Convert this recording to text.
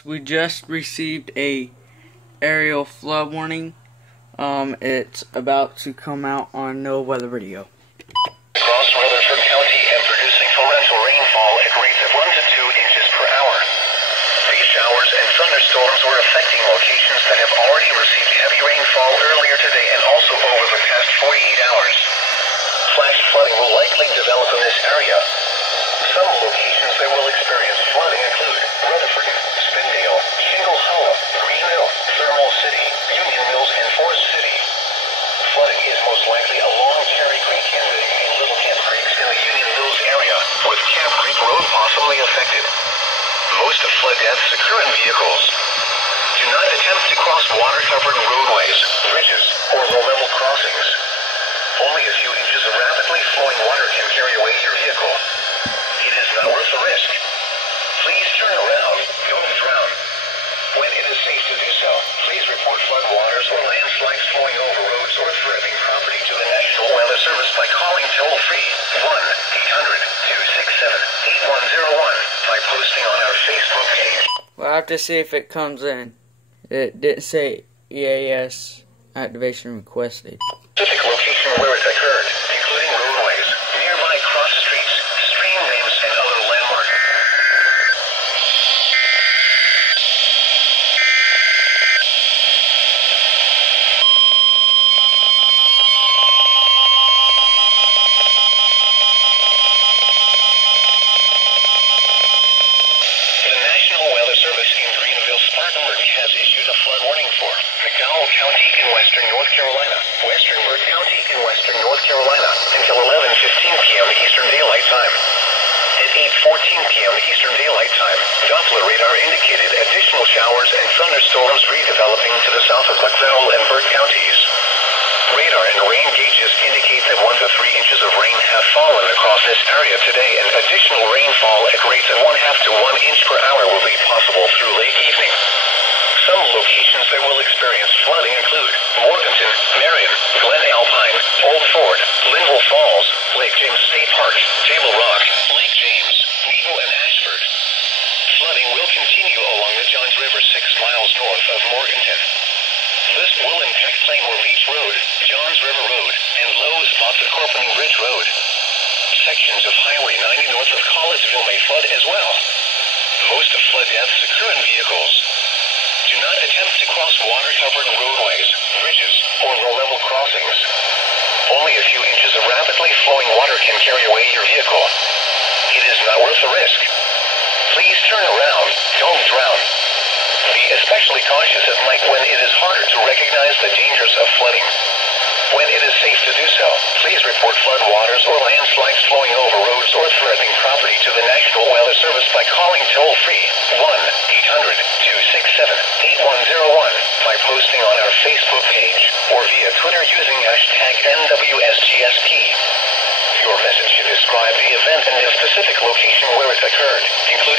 We just received a aerial flood warning. It's about to come out on NOAA Weather Radio. Across Rutherford County and producing torrential rainfall at rates of 1 to 2 inches per hour. These showers and thunderstorms were affecting locations that have already received heavy rainfall earlier today and also over the past 48 hours. Flash flooding will likely develop in this area. Some locations that will experience flooding include Rutherford, Spindale, Shingle Hollow, Green Mill, Thermal City, Union Mills, and Forest City. Flooding is most likely along Cherry Creek and Little Camp Creeks in the Union Mills area, with Camp Creek Road possibly affected. Most of flood deaths occur in vehicles. Do not attempt to cross water-covered roadways, bridges, or low-level crossings. Only a few inches of rapidly flowing water can carry away your vehicle. It is not worth the risk. Please turn around. Don't drown. When it is safe to do so, please report flood waters or landslides flowing over roads or threatening property to the National Weather Service by calling toll-free 1-800-267-8101 by posting on our Facebook page. We'll have to see if it comes in. It didn't say EAS activation requested. Specific location where it occurred, including roadways, nearby cross streets, stream names, and other landmarks. The National Weather Service in Greenville-Spartanburg has issued a flood warning for McDowell County in western North Carolina, western Burt County in western North Carolina, until 11:15 p.m. Eastern Daylight Time. At 8:14 p.m. Eastern Daylight Time, Doppler radar indicated additional showers and thunderstorms redeveloping to the south of McDowell and Burt counties. Radar and rain gauges indicate that 1 to 3 inches of rain have fallen across this area today, and additional rainfall at rates of 1/2 to 1 inch per hour will be possible through late evening. Some locations that will experience flooding include Morganton, Marion, Glen Alpine, Old Ford, Linville Falls, Lake James State Park, Table Rock, Lake James, Needle, and Ashford. Flooding will continue along the Johns River 6 miles north of Morganton. This will impact Plainmore Beach Road, Johns River Road, and low spots of Corponing Ridge Road. Sections of Highway 90 north of Collegeville may flood as well. Most of flood deaths occur in vehicles. Do not attempt to cross water-covered roadways, bridges, or low-level crossings. Only a few inches of rapidly flowing water can carry away your vehicle. It is not worth the risk. Please turn around. Don't drown. Be especially cautious at night when it is harder to recognize the dangers of flooding. When it is safe to do so, please report flood waters or landslides flowing over roads or threatening property to the National Weather Service by calling toll-free 1-800-267-8101 by posting on our Facebook page or via Twitter using hashtag NWSGSP. Your message should describe the event and the specific location where it occurred, including